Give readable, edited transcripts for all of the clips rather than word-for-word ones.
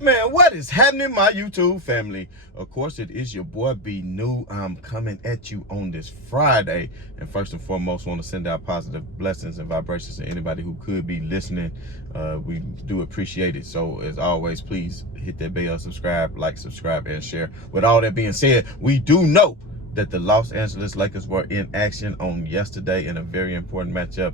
Man, what is happening, my YouTube family? Of course, it is your boy B New. I'm coming at you on this Friday. And first and foremost, want to send out positive blessings and vibrations to anybody who could be listening. We do appreciate it. So as always, please hit that bell, subscribe, and share. With all that being said, we do know that the Los Angeles Lakers were in action on yesterday in a very important matchup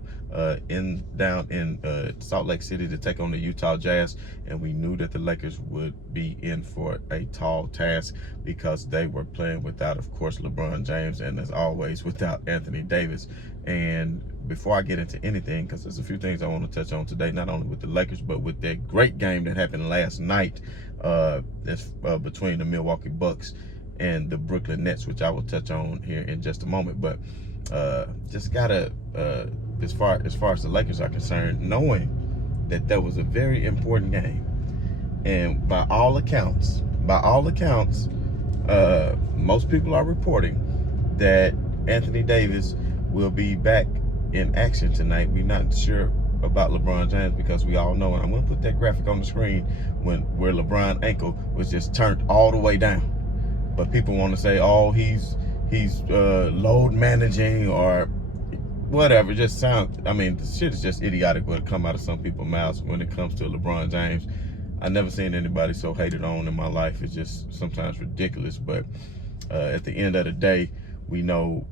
down in Salt Lake City to take on the Utah Jazz. And we knew that the Lakers would be in for a tall task because they were playing without, of course, LeBron James, and as always, without Anthony Davis. And before I get into anything, because there's a few things I want to touch on today, not only with the Lakers, but with that great game that happened last night between the Milwaukee Bucks and the Brooklyn Nets, which I will touch on here in just a moment. But just gotta, as far as the Lakers are concerned, knowing that was a very important game, and by all accounts, most people are reporting that Anthony Davis will be back in action tonight. We're not sure about LeBron James because we all know, and I'm gonna put that graphic on the screen where LeBron's ankle was just turned all the way down. But people want to say, oh, he's load managing or whatever. Just sound, I mean, the shit is just idiotic what come out of some people's mouths when it comes to LeBron James. I've never seen anybody so hated on in my life. It's just sometimes ridiculous. But at the end of the day, we know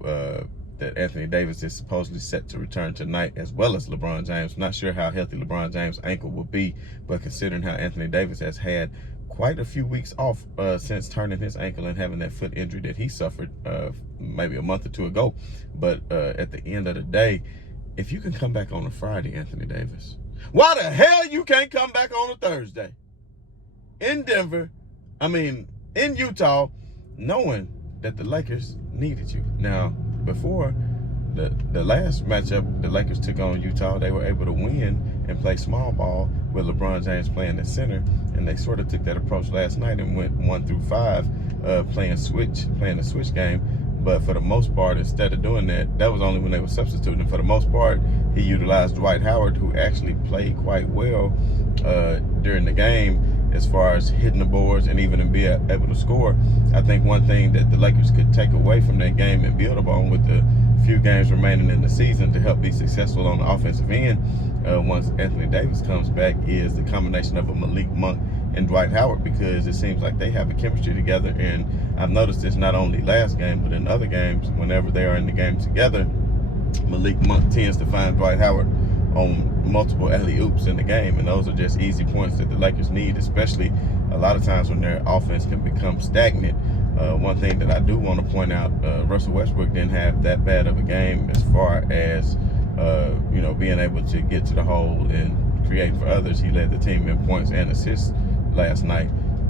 that Anthony Davis is supposedly set to return tonight, as well as LeBron James. Not sure how healthy LeBron James' ankle will be, but considering how Anthony Davis has had quite a few weeks off since turning his ankle and having that foot injury that he suffered maybe a month or two ago. But at the end of the day, if you can come back on a Friday, Anthony Davis, why the hell you can't come back on a Thursday in Denver, in Utah, knowing that the Lakers needed you? Now, before the last matchup the Lakers took on Utah, they were able to win and play small ball with LeBron James playing the center, and they sort of took that approach last night and went 1 through 5 playing the switch game. But for the most part, instead of doing that, that was only when they were substituting. For the most part, he utilized Dwight Howard, who actually played quite well during the game as far as hitting the boards and even be able to score. I think one thing that the Lakers could take away from that game and build upon with the few games remaining in the season to help be successful on the offensive end once Anthony Davis comes back is the combination of a Malik Monk and Dwight Howard, because it seems like they have a chemistry together. And I've noticed this not only last game, but in other games, whenever they are in the game together, Malik Monk tends to find Dwight Howard on multiple alley-oops in the game, and those are just easy points that the Lakers need, especially a lot of times when their offense can become stagnant. One thing that I do want to point out, Russell Westbrook didn't have that bad of a game as far as being able to get to the hole and create for others. He led the team in points and assists last night.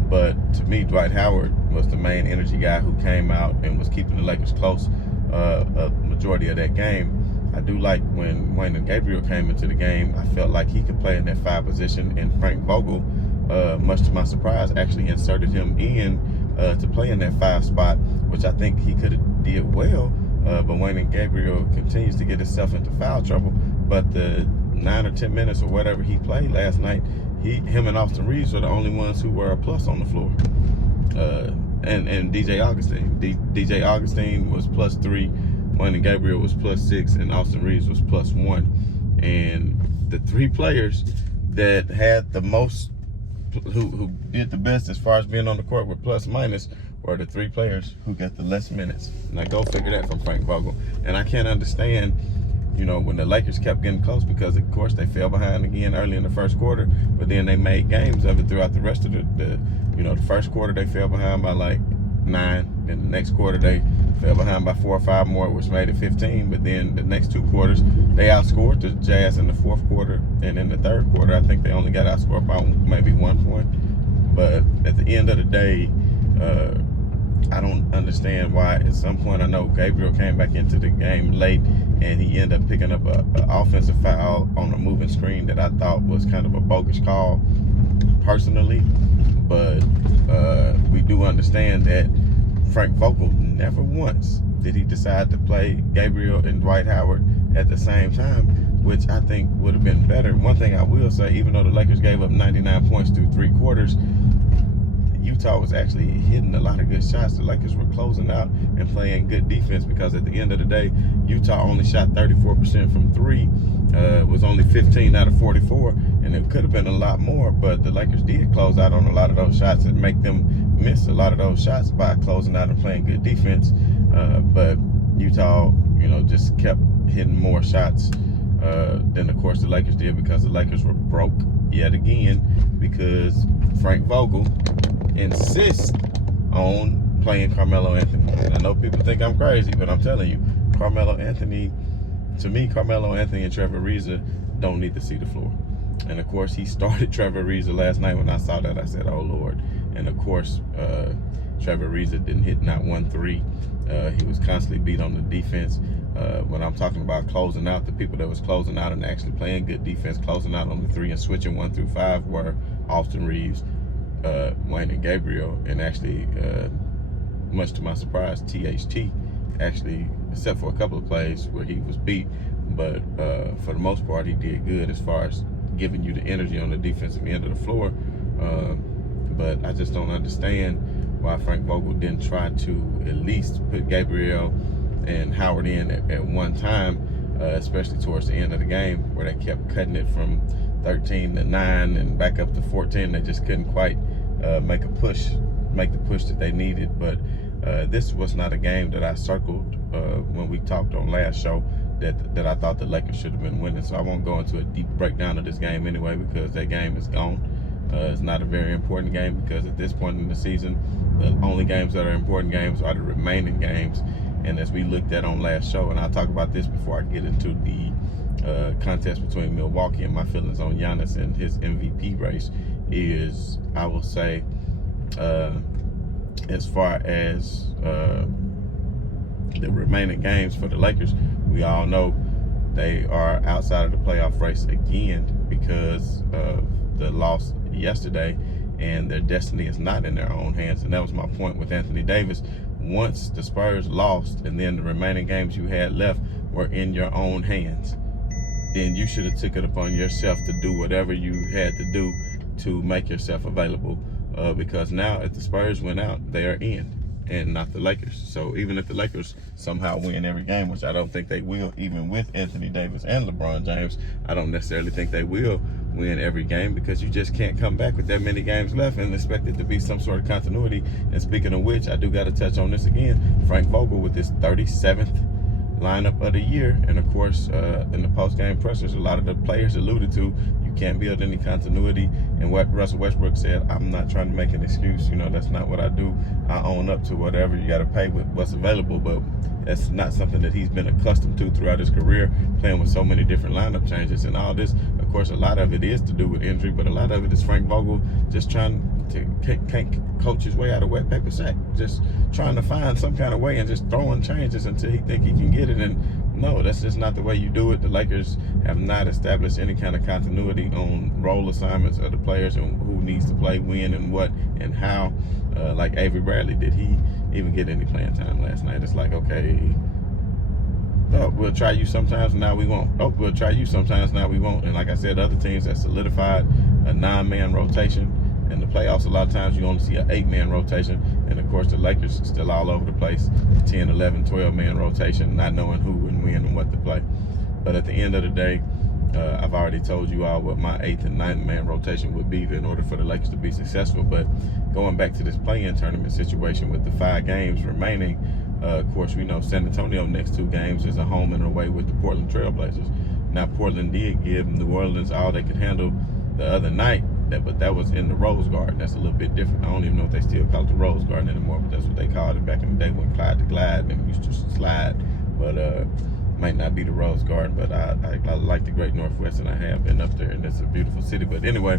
But to me, Dwight Howard was the main energy guy who came out and was keeping the Lakers close a majority of that game. I do like when Wayne Gabriel came into the game, I felt like he could play in that 5 position, and Frank Vogel, much to my surprise, actually inserted him in to play in that 5 spot, which I think he could have did well. But Wayne Gabriel continues to get himself into foul trouble. But the 9 or 10 minutes or whatever he played last night, him and Austin Reeves were the only ones who were a plus on the floor. And DJ Augustine. DJ Augustine was +3. Wayne Gabriel was +6, and Austin Reeves was +1. And the 3 players that had the most, who did the best as far as being on the court with plus minus, were the 3 players who got the less minutes. Now go figure that from Frank Vogel. And I can't understand, when the Lakers kept getting close, because of course they fell behind again early in the first quarter, but then they made games of it throughout the rest of the first quarter they fell behind by like 9, then the next quarter they fell behind by 4 or 5 more, which made it 15. But then the next 2 quarters, they outscored the Jazz in the 4th quarter, and in the 3rd quarter, I think they only got outscored by maybe 1 point. But at the end of the day, I don't understand why. At some point, I know Gabriel came back into the game late, and he ended up picking up an offensive foul on a moving screen that I thought was kind of a bogus call, personally. But we do understand that Frank Vogel never once did he decide to play Gabriel and Dwight Howard at the same time, which I think would have been better. One thing I will say, even though the Lakers gave up 99 points through 3 quarters, Utah was actually hitting a lot of good shots. The Lakers were closing out and playing good defense, because at the end of the day, Utah only shot 34% from 3. Was only 15 out of 44, and it could have been a lot more, but the Lakers did close out on a lot of those shots and make them miss a lot of those shots by closing out and playing good defense. But Utah, just kept hitting more shots than, of course, the Lakers did, because the Lakers were broke yet again, because Frank Vogel insists on playing Carmelo Anthony. And I know people think I'm crazy, but I'm telling you, Carmelo Anthony and Trevor Ariza don't need to see the floor. And of course, he started Trevor Ariza last night. When I saw that, I said, oh Lord. And of course, Trevor Ariza didn't hit not 1 3. He was constantly beat on the defense. When I'm talking about closing out, the people that was closing out and actually playing good defense, closing out on the 3 and switching 1 through 5 were Austin Reeves, Wayne and Gabriel, and actually, much to my surprise, THT, actually, except for a couple of plays where he was beat, but for the most part, he did good as far as giving you the energy on the defensive end of the floor. But I just don't understand why Frank Vogel didn't try to at least put Gabriel and Howard in at one time, especially towards the end of the game, where they kept cutting it from 13 to 9 and back up to 14. They just couldn't quite make the push that they needed. But this was not a game that I circled when we talked on last show that I thought the Lakers should have been winning. So I won't go into a deep breakdown of this game anyway, because that game is gone. It's not a very important game, because at this point in the season, the only games that are important games are the remaining games. And as we looked at on last show, and I'll talk about this before I get into the contest between Milwaukee and my feelings on Giannis and his MVP race, is I will say, as far as the remaining games for the Lakers, we all know they are outside of the playoff race again because of the loss yesterday, and their destiny is not in their own hands. And that was my point with Anthony Davis. Once the Spurs lost and then the remaining games you had left were in your own hands, then you should have took it upon yourself to do whatever you had to do to make yourself available, because now if the Spurs went out, they are in, and not the Lakers. So even if the Lakers somehow win every game, which I don't think they will, even with Anthony Davis and LeBron James, I don't necessarily think they will win every game, because you just can't come back with that many games left and expect it to be some sort of continuity. And speaking of which, I do got to touch on this again. Frank Vogel with his 37th lineup of the year, and of course in the post-game pressers, a lot of the players alluded to you can't build any continuity. And what Russell Westbrook said, I'm not trying to make an excuse, that's not what I do. I own up to whatever you got to pay with what's available, but that's not something that he's been accustomed to throughout his career, playing with so many different lineup changes and all this. Of course, a lot of it is to do with injury, but a lot of it is Frank Vogel just trying to can't coach his way out of wet paper sack, just trying to find some kind of way and just throwing changes until he think he can get it. And no, that's just not the way you do it. The Lakers have not established any kind of continuity on role assignments of the players and who needs to play when and what and how. Like Avery Bradley, did he even get any playing time last night? It's like, okay, oh, we'll try you sometimes, now we won't. Oh, we'll try you sometimes, now we won't. And like I said, other teams that solidified a 9-man rotation. In the playoffs, a lot of times you only see an 8-man rotation. And of course, the Lakers are still all over the place. 10, 11, 12-man rotation, not knowing who and when and what to play. But at the end of the day, I've already told you all what my 8th and 9th-man rotation would be in order for the Lakers to be successful. But going back to this play-in tournament situation with the 5 games remaining, of course, we know San Antonio next 2 games is a home and away with the Portland Trailblazers. Now, Portland did give New Orleans all they could handle the other night, but that was in the Rose Garden. That's a little bit different. I don't even know if they still call it the Rose Garden anymore, but that's what they called it back in the day when Clyde the Glide and used to slide. But might not be the Rose Garden, but I like the Great Northwest, and I have been up there, and it's a beautiful city. But anyway,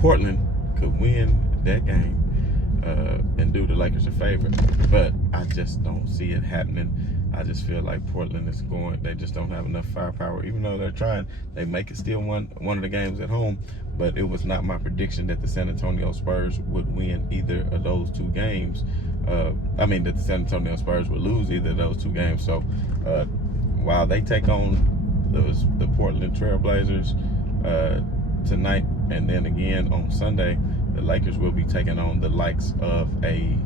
Portland could win that game and do the Lakers a favor, but I just don't see it happening. I just feel like Portland is they just don't have enough firepower. Even though they're trying, they make it still one of the games at home, but it was not my prediction that the San Antonio Spurs would win either of those 2 games. That the San Antonio Spurs would lose either of those 2 games. So while they take on the Portland Trailblazers tonight, and then again on Sunday, the Lakers will be taking on the likes of the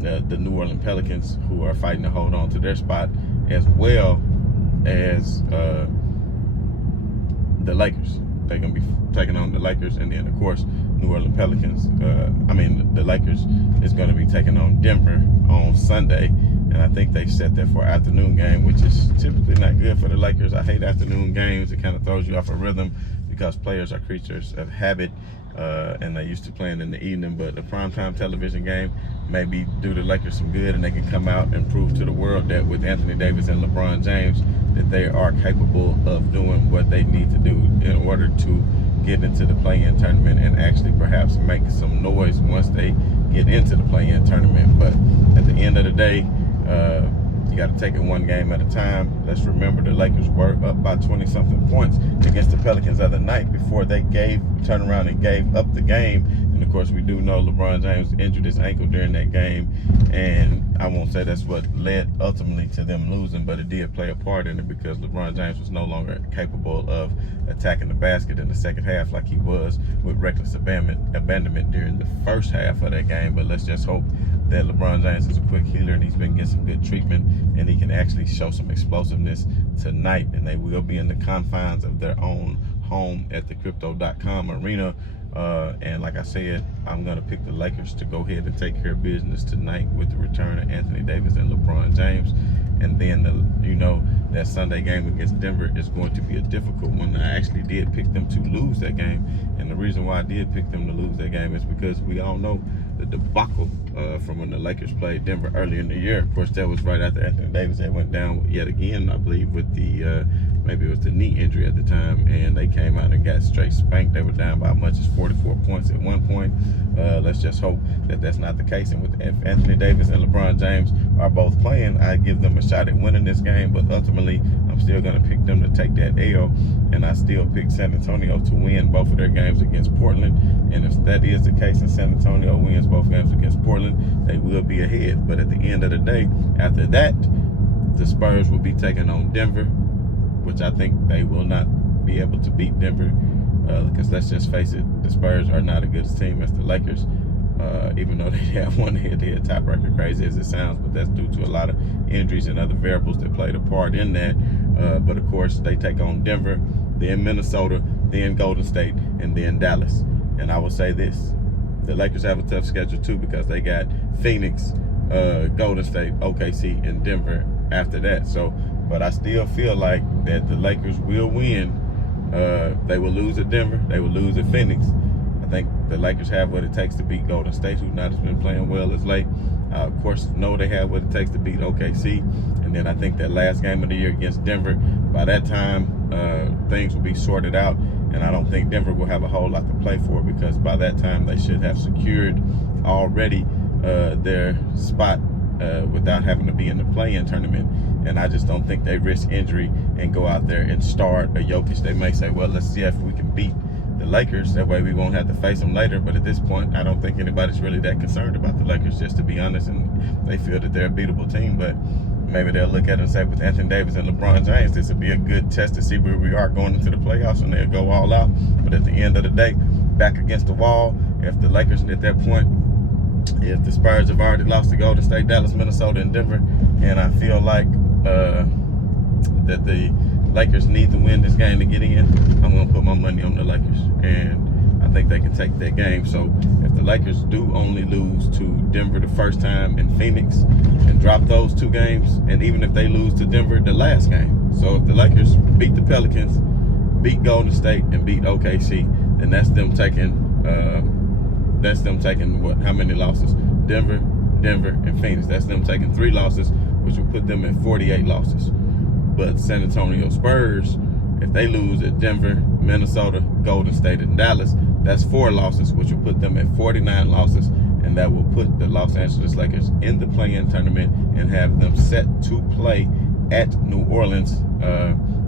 New Orleans Pelicans, who are fighting to hold on to their spot, as well as the Lakers. They're going to be taking on the Lakers, and then of course New Orleans Pelicans. The Lakers is going to be taking on Denver on Sunday, and I think they set that for an afternoon game, which is typically not good for the Lakers. I hate afternoon games. It kind of throws you off a rhythm because players are creatures of habit, and they're used to playing in the evening. But a primetime television game maybe do the Lakers some good, and they can come out and prove to the world that with Anthony Davis and LeBron James, that they are capable of doing what they need to do in order to get into the play-in tournament and actually perhaps make some noise once they get into the play-in tournament. But at the end of the day, you got to take it one game at a time. Let's remember the Lakers were up by 20-something points against the Pelicans the other night before they turned around and gave up the game. And of course, we do know LeBron James injured his ankle during that game, and I won't say that's what led ultimately to them losing, but it did play a part in it because LeBron James was no longer capable of attacking the basket in the second half like he was with reckless abandonment during the first half of that game. But let's just hope that LeBron James is a quick healer and he's been getting some good treatment, and he can actually show some explosiveness tonight, and they will be in the confines of their own home at the Crypto.com arena. And like I said, I'm going to pick the Lakers to go ahead and take care of business tonight with the return of Anthony Davis and LeBron James. And then, that Sunday game against Denver is going to be a difficult one. I actually did pick them to lose that game. And the reason why I did pick them to lose that game is because we all know the debacle from when the Lakers played Denver earlier in the year. Of course, that was right after Anthony Davis had went down yet again, I believe, with the maybe it was the knee injury at the time, and they came out and got straight spanked. They were down by as much as 44 points at one point. Let's just hope that that's not the case. And with Anthony Davis and LeBron James are both playing, I give them a shot at winning this game, but ultimately I'm still going to pick them to take that L, and I still pick San Antonio to win both of their games against Portland. And if that is the case and San Antonio wins both games against Portland, they will be ahead. But at the end of the day, after that, the Spurs will be taking on Denver, which I think they will not be able to beat Denver, because let's just face it, the Spurs are not as good a team as the Lakers, even though they have one head-to-head tiebreaker, crazy as it sounds, but that's due to a lot of injuries and other variables that played a part in that. But of course, they take on Denver, then Minnesota, then Golden State, and then Dallas. And I will say this, the Lakers have a tough schedule too, because they got Phoenix, Golden State, OKC, and Denver after that. So, but I still feel like that the Lakers will win. They will lose at Denver. They will lose at Phoenix. I think the Lakers have what it takes to beat Golden State, who not has been playing well as late. Of course, know they have what it takes to beat OKC. And then I think that last game of the year against Denver, by that time, things will be sorted out. And I don't think Denver will have a whole lot to play for, because by that time they should have secured already their spot without having to be in the play-in tournament. And I just don't think they risk injury and go out there and start a Jokic. They may say, well, let's see if we can beat the Lakers. That way we won't have to face them later. But at this point, I don't think anybody's really that concerned about the Lakers, just to be honest. And they feel that they're a beatable team. But maybe they'll look at it and say, with Anthony Davis and LeBron James, this will be a good test to see where we are going into the playoffs, and they'll go all out. But at the end of the day, back against the wall, if the Lakers at that point, if the Spurs have already lost to Golden State, Dallas, Minnesota, and Denver, and I feel like that the Lakers need to win this game to get in, I'm going to put my money on the Lakers, and I think they can take that game. So if the Lakers do only lose to Denver the first time in Phoenix and drop those two games, and even if they lose to Denver the last game, so if the Lakers beat the Pelicans, beat Golden State, and beat OKC, then that's them taking what? How many losses? Denver, and Phoenix. That's them taking 3 losses, which will put them at 48 losses. But San Antonio Spurs, if they lose at Denver, Minnesota, Golden State, and Dallas, that's 4 losses, which will put them at 49 losses, and that will put the Los Angeles Lakers in the play-in tournament and have them set to play at New Orleans,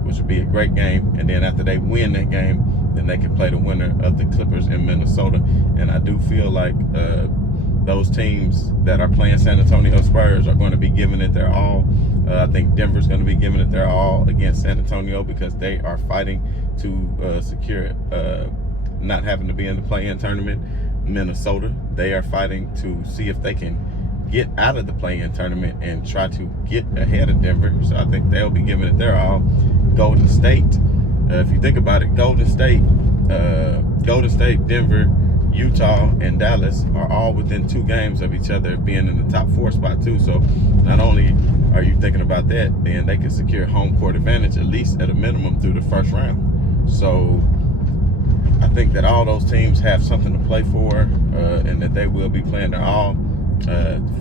which would be a great game. And then after they win that game, then they can play the winner of the Clippers in Minnesota. And I do feel like the those teams that are playing San Antonio Spurs are going to be giving it their all. I think Denver's going to be giving it their all against San Antonio because they are fighting to secure not having to be in the play-in tournament. Minnesota, they are fighting to see if they can get out of the play-in tournament and try to get ahead of Denver. So I think they'll be giving it their all. Golden State, if you think about it, Golden State, Denver, Utah, and Dallas are all within 2 games of each other being in the top 4 spot too. So not only are you thinking about that, then they can secure home court advantage at least at a minimum through the first round. So I think that all those teams have something to play for, and that they will be playing their all.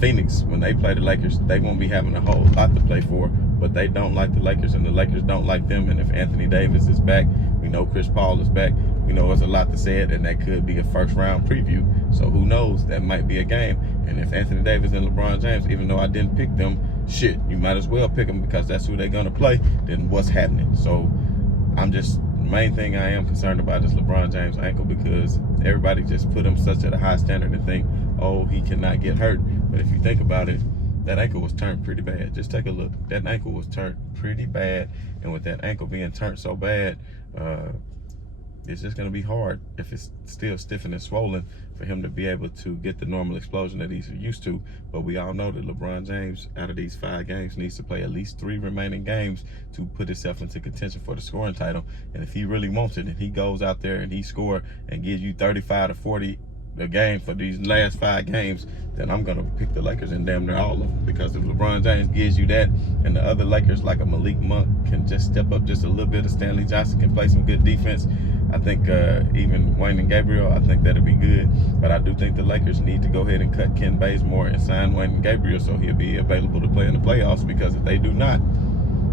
Phoenix, when they play the Lakers, they won't be having a whole lot to play for, but they don't like the Lakers, and the Lakers don't like them. And if Anthony Davis is back, we know Chris Paul is back. We know there's a lot to say it, and that could be a first-round preview. So who knows? That might be a game. And if Anthony Davis and LeBron James, even though I didn't pick them, shit, you might as well pick them because that's who they're going to play. Then what's happening? So the main thing I am concerned about is LeBron James' ankle, because everybody just put him such at a high standard and think, oh, he cannot get hurt. But if you think about it, that ankle was turned pretty bad. Just take a look. That ankle was turned pretty bad. And with that ankle being turned so bad, it's just going to be hard, if it's still stiff and swollen, for him to be able to get the normal explosion that he's used to. But we all know that LeBron James, out of these 5 games, needs to play at least 3 remaining games to put himself into contention for the scoring title. And if he really wants it, and he goes out there and he scores and gives you 35 to 40 a game for these last 5 games, then I'm going to pick the Lakers and damn near all of them. Because if LeBron James gives you that, and the other Lakers like a Malik Monk can just step up just a little bit, of Stanley Johnson can play some good defense, I think even Wayne and Gabriel, I think that'll be good. But I do think the Lakers need to go ahead and cut Ken Bazemore and sign Wayne and Gabriel so he'll be available to play in the playoffs, because if they do not,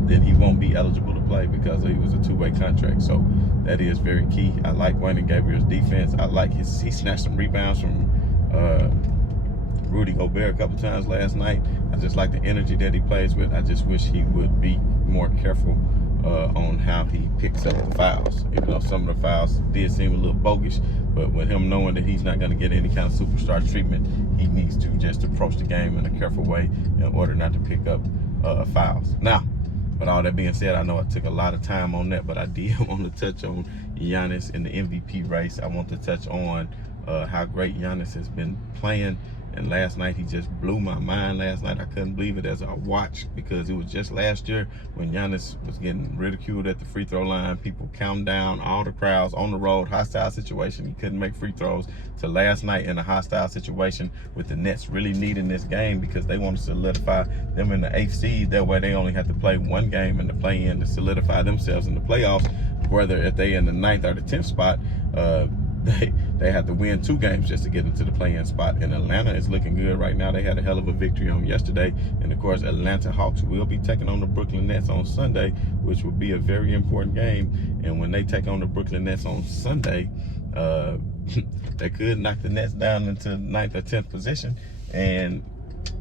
then he won't be eligible to play because he was a 2-way contract. So that is very key. I like Wayne and Gabriel's defense. I like he snatched some rebounds from Rudy Gobert a couple times last night. I just like the energy that he plays with. I just wish he would be more careful on how he picks up the fouls. Even though some of the fouls did seem a little bogus, but with him knowing that he's not going to get any kind of superstar treatment, he needs to just approach the game in a careful way in order not to pick up fouls. Now, but all that being said, I know I took a lot of time on that, but I did want to touch on Giannis in the MVP race. I want to touch on how great Giannis has been playing. And last night, he just blew my mind last night. I couldn't believe it as I watched, because it was just last year when Giannis was getting ridiculed at the free throw line. People counting down, all the crowds on the road, hostile situation. He couldn't make free throws. To last night in a hostile situation with the Nets really needing this game because they want to solidify them in the 8th seed. That way they only have to play 1 game in the play-in to solidify themselves in the playoffs. Whether if they in the 9th or the 10th spot, they have to win 2 games just to get into the play-in spot. And Atlanta is looking good right now. They had a hell of a victory on yesterday. And of course, Atlanta Hawks will be taking on the Brooklyn Nets on Sunday, which will be a very important game. And when they take on the Brooklyn Nets on Sunday, they could knock the Nets down into 9th or 10th position. And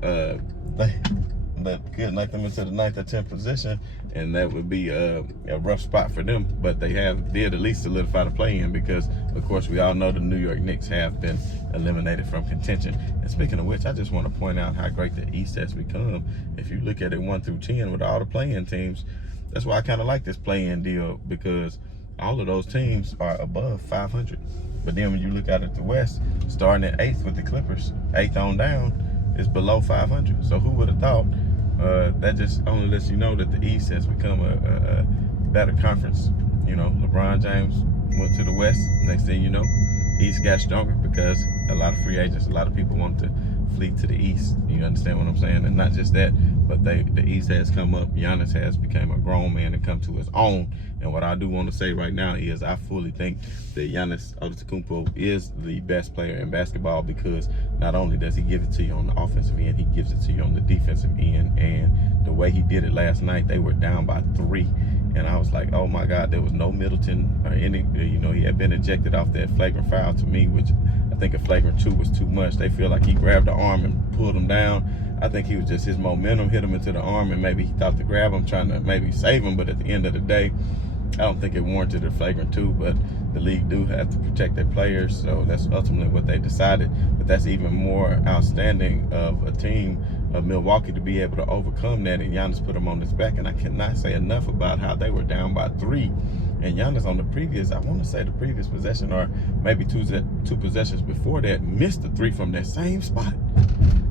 that could knock them into the 9th or 10th position, and that would be a rough spot for them. But they did at least solidify the play-in, because of course we all know the New York Knicks have been eliminated from contention. And speaking of which, I just want to point out how great the East has become. If you look at it 1 through 10 with all the play-in teams, that's why I kind of like this play-in deal, because all of those teams are above 500. But then when you look out at the West, starting at 8th with the Clippers, 8th on down is below 500. So who would have thought? That just only lets you know that the East has become a better conference. You know, LeBron James went to the West. Next thing you know, East got stronger because a lot of free agents, a lot of people wanted to flee to the East. You understand what I'm saying? And not just that, but the East has come up. Giannis has become a grown man and come to his own. And what I do want to say right now is I fully think that Giannis Antetokounmpo is the best player in basketball, because not only does he give it to you on the offensive end, he gives it to you on the defensive end. And the way he did it last night, they were down by 3. And I was like, oh my God, there was no Middleton or any, he had been ejected off that flagrant foul to me, which I think a flagrant 2 was too much. They feel like he grabbed the arm and pulled him down. I think he was just, his momentum hit him into the arm, and maybe he thought to grab him, trying to maybe save him. But at the end of the day, I don't think it warranted a flagrant 2, but the league do have to protect their players, so that's ultimately what they decided. But that's even more outstanding of a team of Milwaukee to be able to overcome that, and Giannis put them on his back. And I cannot say enough about how they were down by 3, and Giannis on the previous, I want to say the previous possession, or maybe two possessions before that, missed the 3 from that same spot.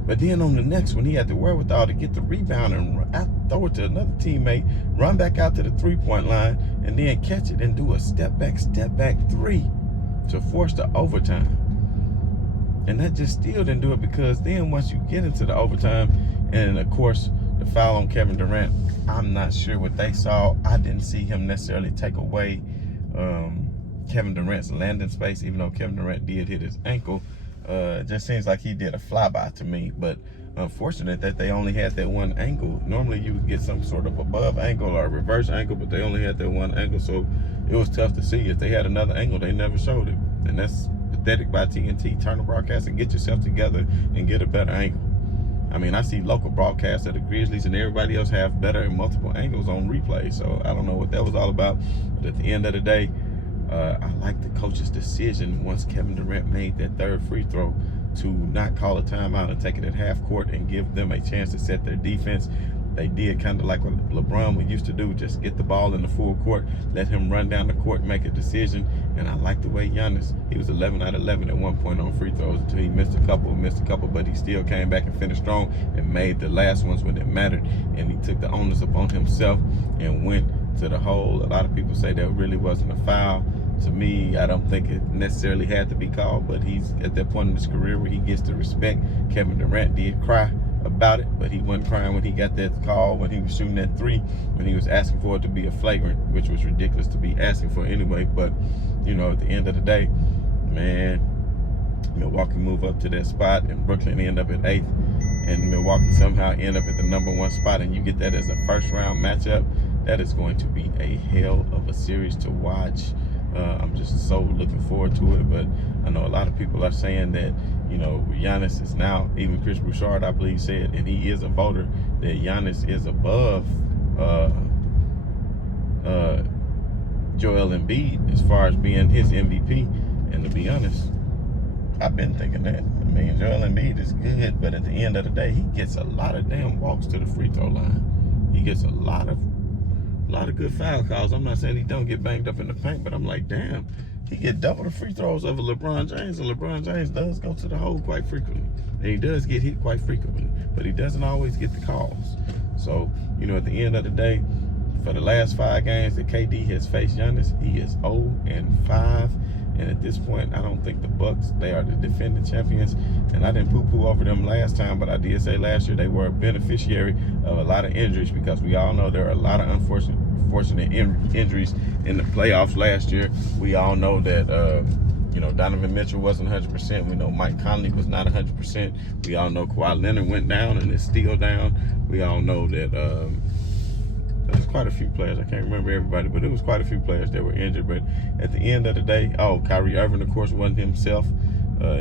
But then on the next one, he had the wherewithal to get the rebound and throw it to another teammate, run back out to the 3-point line, and then catch it and do a step back 3 to force the overtime. And that just still didn't do it, because then once you get into the overtime, and of course the foul on Kevin Durant, I'm not sure what they saw. I didn't see him necessarily take away Kevin Durant's landing space, even though Kevin Durant did hit his ankle. It just seems like he did a flyby to me, but unfortunate that they only had that one angle. Normally you would get some sort of above angle or reverse angle, but they only had that one angle, so it was tough to see. If they had another angle, they never showed it, and that's pathetic by TNT. Turn the broadcast and get yourself together and get a better angle. I mean, I see local broadcasts of the Grizzlies and everybody else have better and multiple angles on replay, so I don't know what that was all about. But at the end of the day, I like the coach's decision once Kevin Durant made that 3rd free throw to not call a timeout and take it at half court and give them a chance to set their defense. They did kind of like what LeBron would used to do, just get the ball in the full court, let him run down the court and make a decision. And I like the way Giannis, he was 11 out of 11 at one point on free throws until he missed a couple, but he still came back and finished strong and made the last ones when it mattered. And he took the onus upon himself and went to the hole. A lot of people say that really wasn't a foul. To me, I don't think it necessarily had to be called, but he's at that point in his career where he gets to respect. Kevin Durant did cry about it, but he wasn't crying when he got that call, when he was shooting that 3, when he was asking for it to be a flagrant, which was ridiculous to be asking for anyway. But, you know, at the end of the day, man, Milwaukee move up to that spot, and Brooklyn end up at 8th, and Milwaukee somehow end up at the #1 spot, and you get that as a first-round matchup. That is going to be a hell of a series to watch. I'm just so looking forward to it. But I know a lot of people are saying that, you know, Giannis is now, even Chris Bouchard, I believe, said, and he is a voter, that Giannis is above Joel Embiid as far as being his MVP. And to be honest, I've been thinking that. I mean, Joel Embiid is good, but at the end of the day, he gets a lot of damn walks to the free throw line. He gets a lot of good foul calls. I'm not saying he don't get banged up in the paint, but I'm like, damn, he get double the free throws over LeBron James, and LeBron James does go to the hole quite frequently, and he does get hit quite frequently, but he doesn't always get the calls. So, you know, at the end of the day, for the last 5 games that KD has faced Giannis, he is 0-5. And at this point, I don't think the Bucks, they are the defending champions. And I didn't poo-poo over them last time, but I did say last year they were a beneficiary of a lot of injuries, because we all know there are a lot of unfortunate injuries in the playoffs last year. We all know that, you know, Donovan Mitchell wasn't 100%. We know Mike Conley was not 100%. We all know Kawhi Leonard went down and is still down. We all know that there's quite a few players. I can't remember everybody, but it was quite a few players that were injured. But at the end of the day, Kyrie Irving, of course, wasn't himself.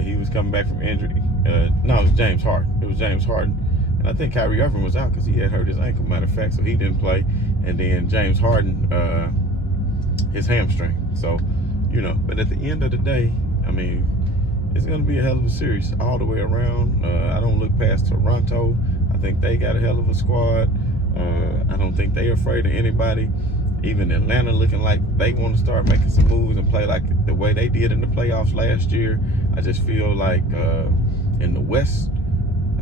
He was coming back from injury. No, it was James Harden. It was James Harden. And I think Kyrie Irving was out because he had hurt his ankle, matter of fact, so he didn't play. And then James Harden, his hamstring. So, you know, but at the end of the day, I mean, it's going to be a hell of a series all the way around. I don't look past Toronto. I think they got a hell of a squad. I don't think they're afraid of anybody. Even Atlanta looking like they want to start making some moves and play like the way they did in the playoffs last year. I just feel like in the West,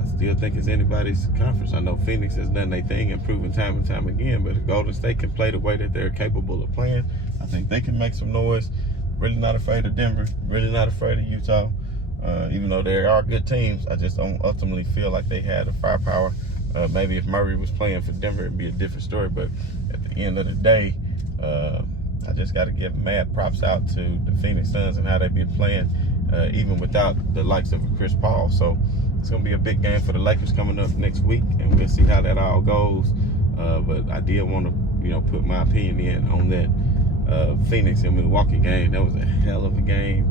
I still think it's anybody's conference. I know Phoenix has done their thing and proven time and time again, but if Golden State can play the way that they're capable of playing, I think they can make some noise. Really not afraid of Denver. Really not afraid of Utah. Even though there are good teams, I just don't ultimately feel like they had the firepower. Maybe if Murray was playing for Denver, it'd be a different story. But at the end of the day, I just got to give mad props out to the Phoenix Suns and how they've been playing, even without the likes of Chris Paul. So it's going to be a big game for the Lakers coming up next week, and we'll see how that all goes. But I did want to, you know, put my opinion in on that Phoenix and Milwaukee game. That was a hell of a game,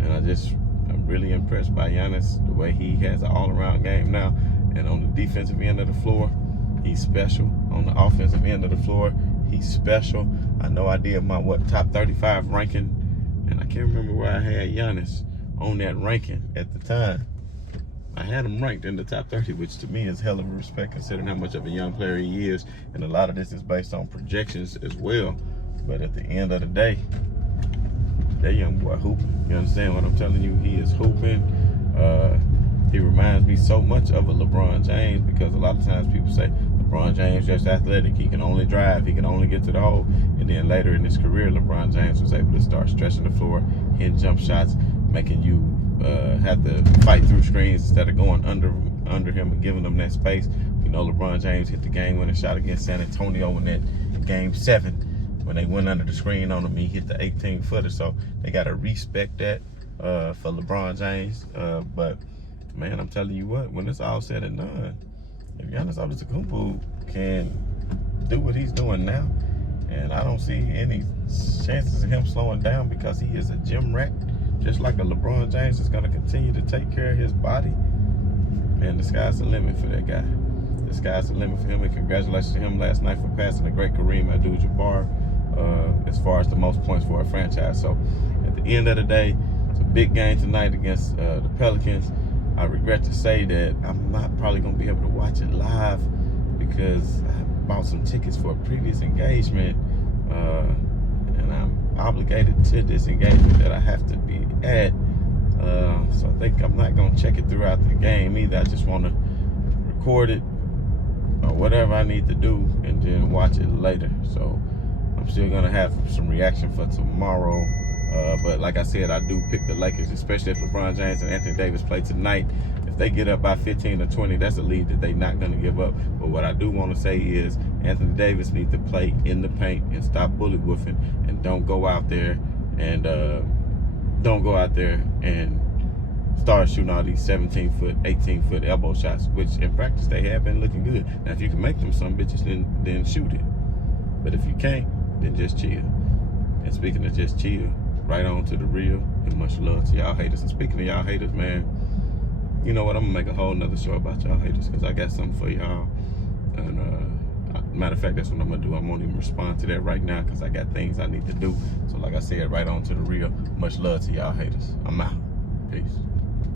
and I'm really impressed by Giannis, the way he has an all-around game now. And on the defensive end of the floor, he's special. On the offensive end of the floor, He's special. I know I did my top 35 ranking, and I can't remember where I had Giannis on that ranking at the time. I had him ranked in the top 30, which to me is hell of a respect considering how much of a young player he is. And a lot of this is based on projections as well. But at the end of the day, that young boy hooping. You understand what I'm telling you? He is hooping. He reminds me so much of a LeBron James, because a lot of times people say LeBron James just athletic. He can only drive. He can only get to the hole. And then later in his career, LeBron James was able to start stretching the floor, hitting jump shots, making you have to fight through screens instead of going under him and giving them that space. You know, LeBron James hit the game-winning shot against San Antonio in that Game 7 when they went under the screen on him. He hit the 18-footer, so they got to respect that for LeBron James. But man, I'm telling you what, when it's all said and done, if Giannis Antetokounmpo can do what he's doing now, and I don't see any chances of him slowing down because he is a gym rat, just like a LeBron James is going to continue to take care of his body, man, the sky's the limit for that guy. The sky's the limit for him, and congratulations to him last night for passing the great Kareem Abdul-Jabbar as far as the most points for a franchise. So at the end of the day, it's a big game tonight against the Pelicans. I regret to say that I'm not probably going to be able to watch it live because I bought some tickets for a previous engagement, and I'm obligated to this engagement that I have to be at. So I think I'm not going to check it throughout the game either. I just want to record it or whatever I need to do and then watch it later. So I'm still going to have some reaction for tomorrow. But like I said, I do pick the Lakers, especially if LeBron James and Anthony Davis play tonight. If they get up by 15 or 20, that's a lead that they're not going to give up. But what I do want to say is Anthony Davis needs to play in the paint and stop bully woofing, and don't go out there and start shooting all these 17-foot, 18-foot elbow shots, which in practice they have been looking good. Now, if you can make them some bitches, then shoot it. But if you can't, then just chill. And speaking of just chill, right on to the real, and much love to y'all haters. And speaking of y'all haters, man, you know what? I'm gonna make a whole nother show about y'all haters because I got something for y'all. And matter of fact, that's what I'm gonna do. I won't even respond to that right now because I got things I need to do. So like I said, right on to the real. Much love to y'all haters. I'm out. Peace.